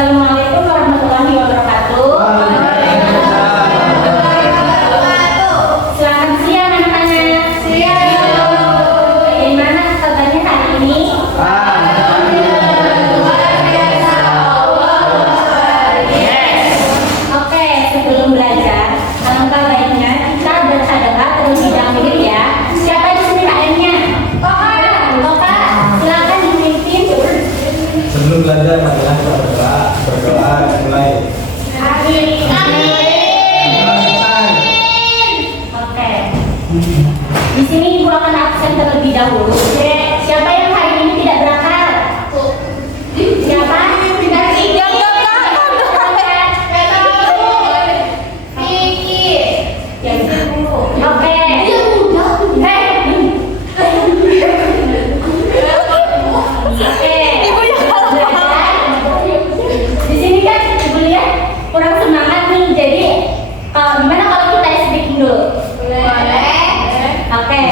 Assalamualaikum warahmatullahi wabarakatuh. Selamat siang anak-anak. Bagaimana kabarnya hari ini? Oke, sebelum belajar, alangkah baiknya kita bersadar terlebih dahulu ya. Siapa di sini KM-nya? Kak, silakan dipimpin. Sebelum belajar, marilah kita berdoa mulai. Oke. Di sini Ibu akan absen terlebih dahulu. Siapa yang hari ini tidak berangkat? Siapa? Oke. Di sini kan Ibu lihat kurang semangat nih. Jadi gimana kalau kita speaking dulu? Oke.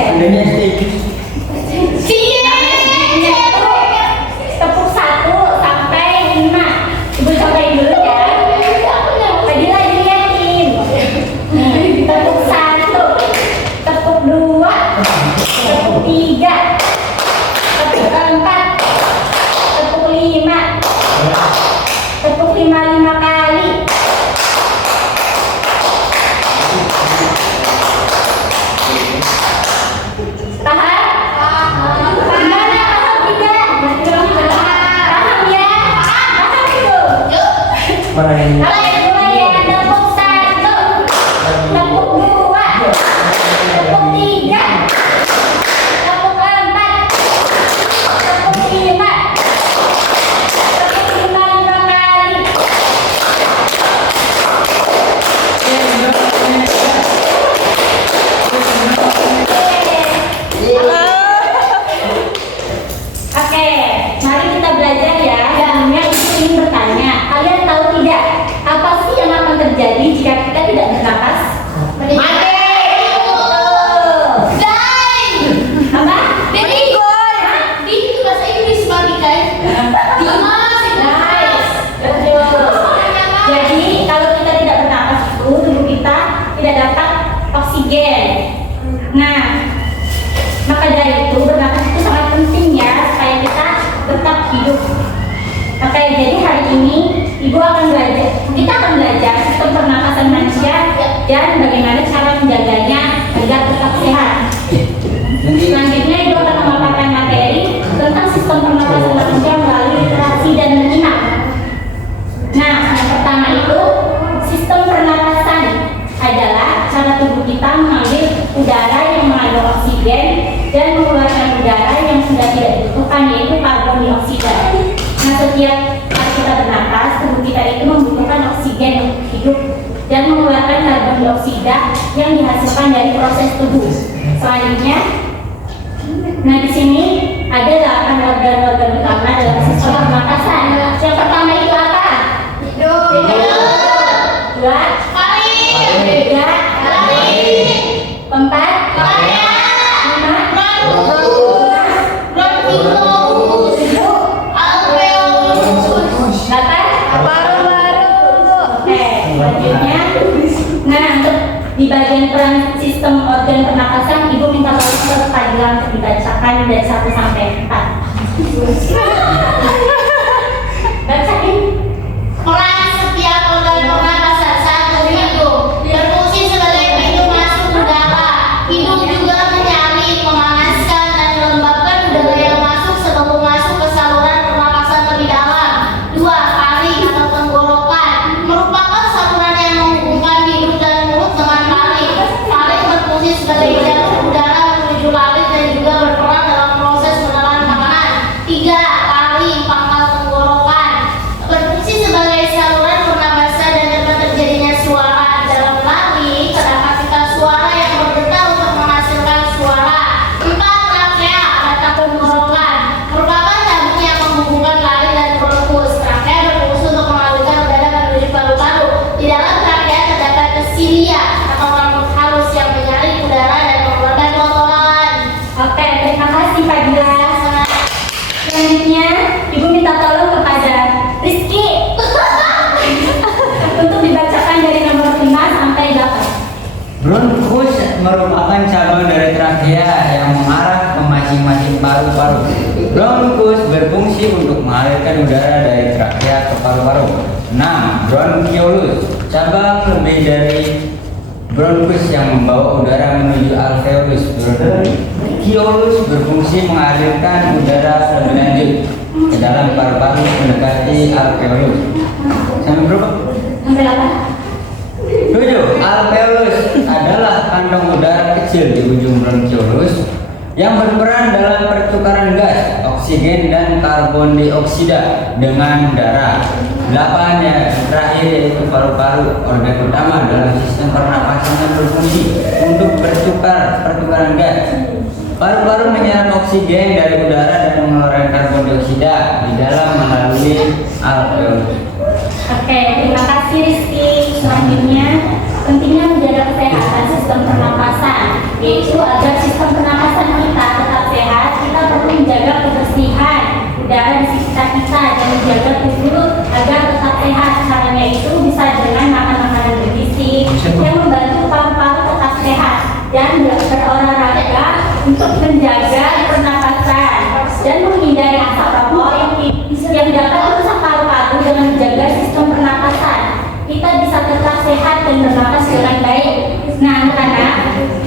Tepuk 1 sampai 5. Ibu cobain dulu ya. Tadi lagi liatin. Tepuk 1, tepuk 2, tepuk 3, tepuk 4, tepuk 5, tepuk 5 kali. Paham? Gimana? Paham tidak? Paham ya? Paham itu? Mana yang Kalau yang mulai ya, tepuk 1, tepuk 2, tepuk 3, tepuk 4, tepuk 5, tepuk 5 kali. Oke, mari kita belajar ya. Sebelumnya Ibu ingin bertanya, kalian tahu tidak apa sih yang akan terjadi jika kita tidak bernapas? Mati. Apa? Betul. Jadi kalau kita tidak bernapas itu tubuh kita tidak dapat oksigen. Nah, maka dari itu bernapas itu sangat penting ya supaya kita tetap hidup. Maka jadi hari ini kita akan belajar sistem pernapasan manusia dan bagaimana cara menjaganya agar tetap sehat. Selanjutnya Ibu akan memaparkan materi tentang sistem pernapasan manusia melalui literasi dan menyimak. Nah, yang pertama itu sistem pernapasan adalah cara tubuh kita mengambil udara yang mengandung oksigen dan mengeluarkan udara yang sudah tidak dibutuhkan, yaitu karbon dioksida. Nah, setiap kali kita bernapas, tubuh kita itu membutuhkan oksigen untuk hidup dan mengeluarkan karbon dioksida yang dihasilkan dari proses tubuh. Selanjutnya, nah di sini ada 8 organ-organ utama dalam sistem pernapasan. Yang pertama itu apa? Dua, tiga, empat, 5, 6, 7, 8. Oke, selanjutnya. Nah, untuk di bagian peran sistem organ pernapasan, Ibu minta tolong ke Fadila untuk dibacakan dari 1 sampai 4. Bacain. Peran setiap organ pernapasan. 1. Hidung. Berfungsi sebagai pintu masuk udara. Hidung juga menyaring, memanaskan, dan melembabkan udara yang masuk sebelum masuk ke saluran pernapasan lebih dalam. 2. Paling atau tenggorokan. Merupakan saluran yang menghubungkan hidung dan mulut dengan paling. Paling berfungsi sebagai jalur udara menuju paling dan juga berperan dalam proses menelan makanan. 3. paru-paru. Bronkus berfungsi untuk mengalirkan udara dari trakea ke paru-paru. 6. Bronkiolus, cabang lebih dari bronkus yang membawa udara menuju alveolus. Bronkiolus berfungsi mengalirkan udara lebih lanjut ke dalam paru-paru mendekati alveolus. Sampai berapa? Sampai apa? 7. Alveolus adalah kantong udara kecil di ujung bronkiolus yang berperan dalam pertukaran gas, oksigen dan karbon dioksida dengan darah. 8. Yang terakhir yaitu paru-paru, organ utama dalam sistem pernapasan yang berfungsi untuk pertukaran gas. Paru-paru menyerap oksigen dari udara dan mengeluarkan karbon dioksida di dalam melalui alveolus. Oke, terima kasih Rizky. Selanjutnya, pentingnya menjaga kesehatan sistem pernapasan, yaitu agar sistem pernapasan kita tetap sehat, kita perlu menjaga kebersihan udara di sekitar kita dan menjaga tubuh agar tetap sehat. Caranya itu bisa dengan makan makanan bergizi yang membantu paru-paru tetap sehat dan berolahraga untuk menjaga pernapasan dan menghindari asap rokok yang dapat merusak paru-paru dengan menjaga sistem pernapasan. Kita bisa tetap sehat dan bernapas dengan baik. Nah, anak-anak,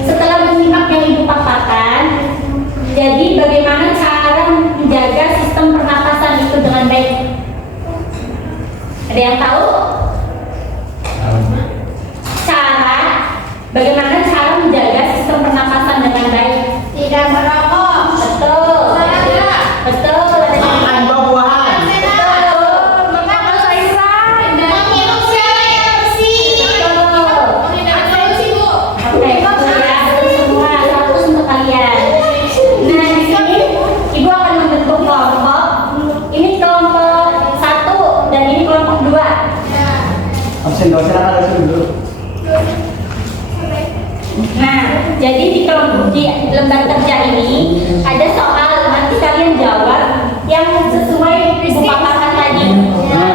setelah menyimak yang ibu paparkan, jadi bagaimana cara menjaga sistem pernapasan itu dengan baik? Ada yang tahu? Bagaimana cara menjaga sistem pernapasan dengan baik? Tidak merokok. Betul. Olahraga. Betul. Makan buah-buahan. Makan sayuran. Menghirup udara yang bersih. Betul. Menghindari polusi, Bu. Oke, betul ya, betul semua 100 untuk kalian. Nah, di sini ibu akan membentuk kelompok. Ini kelompok 1 dan ini kelompok 2. Absen dosen apa dosen dulu? Nah, jadi di kelompok di lembar kerja ini ada soal, nanti kalian jawab yang sesuai ibu paparkan tadi.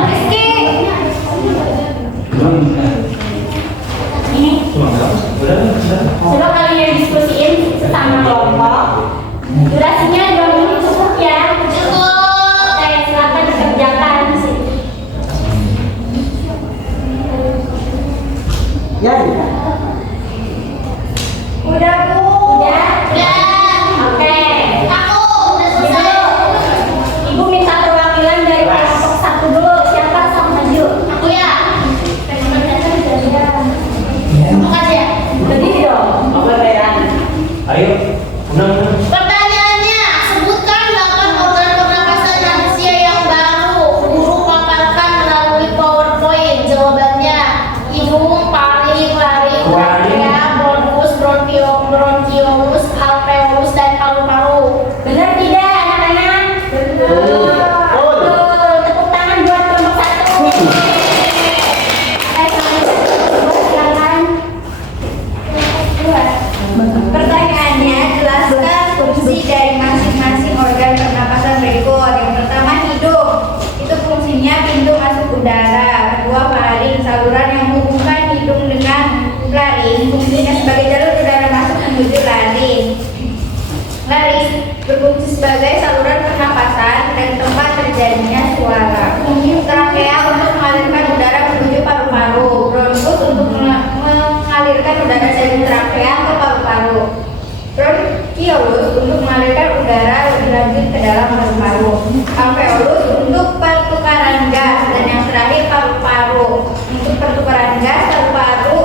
Rizky. Ini Udah. coba kalian diskusiin sesama kelompok. Durasinya 2 menit cukup ya. Cukup. Oke, silakan dikerjakan. Ya. Udah, Bu. Udah? Udah. Oke. Aku udah selesai. Ibu minta perwakilan dari kelompok 1 dulu. Siapa sok maju? Aku ya. Makasih ya. Berdiri dong. Ayo. Unang. Pertanyaannya, sebutkan 8 organ pernapasan manusia yang baru. Guru paparkan melalui PowerPoint. Jawabannya, hidung, paling, laring, trakea, bronkus, bronkiolus, alveolus, dan paru-paru. Benar tidak anak-anak? Betul. Tepuk tangan buat kelompok 1. Silakan. Pertanyaannya, jelaskan fungsi dari masing-masing organ pernapasan berikut. Yang pertama, hidung. Itu fungsinya pintu masuk udara. Kedua, laring, saluran yang menghubungkan hidung dengan laring. Fungsinya sebagai jalur udara masuk menuju laring. Laring berfungsi sebagai saluran pernapasan dan tempat terjadinya suara. Fungsi trakea untuk mengalirkan udara menuju paru-paru. Bronkus untuk mengalirkan udara dari trakea ke paru-paru. Bronkiolus untuk mengalirkan udara lebih lanjut ke dalam paru-paru. Alveolus untuk pertukaran gas, dan yang terakhir paru-paru. Untuk pertukaran gas, paru-paru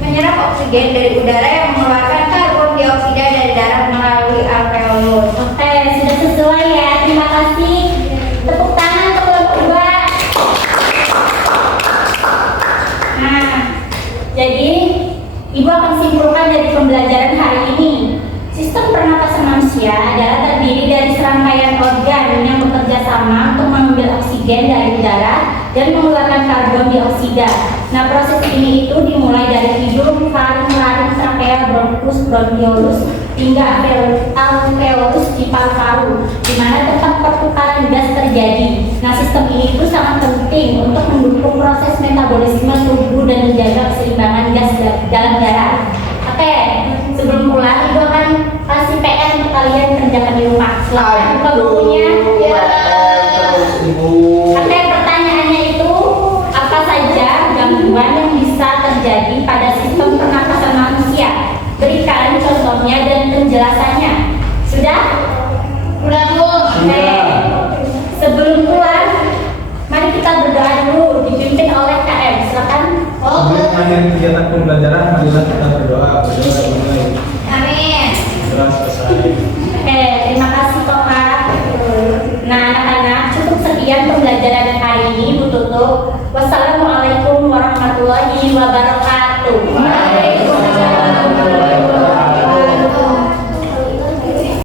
menyerap oksigen dari udara yang mengeluarkan karbon dioksida dari darah melalui alveolus. Oke, sudah sesuai ya. Terima kasih. Tepuk tangan untuk kelompok 2. Nah, jadi ibu akan simpulkan dari pembelajaran hari ini. Sistem pernapasan manusia adalah terdiri dari serangkaian organ yang bekerja sama untuk mengambil oksigen dari udara dan mengeluarkan karbon dioksida. Nah, proses ini itu dimulai dari hidung, laring, trakea, bronkus, bronkiolus, hingga alveolus di paru-paru, di mana tempat pertukaran gas terjadi. Nah, sistem ini itu sangat penting untuk mendukung proses metabolisme tubuh dan menjaga keseimbangan gas dalam darah. Oke, sebelum pulang, ibu akan kasih PR untuk kalian kerjakan di rumah. Silakan buka bukunya. Ya. Terus ibu. Oke, pertanyaannya itu apa saja gangguan yang bisa terjadi pada sistem pernapasan manusia? Berikan contohnya dan penjelasannya. Sudah? Udah Bu. Oke. Sebelum keluar, mari kita berdoa dulu dipimpin oleh KM. Silakan. Oke. Akhir kegiatan pembelajaran, marilah kita berdoa mulai. Amin. Setelah selesai. Oke, terima kasih Kak. Nah, anak-anak, cukup sekian pembelajaran hari ini, Bu Tutup. Wassalamualaikum warahmatullahi wabarakatuh. Waalaikumsalam warahmatullahi wabarakatuh.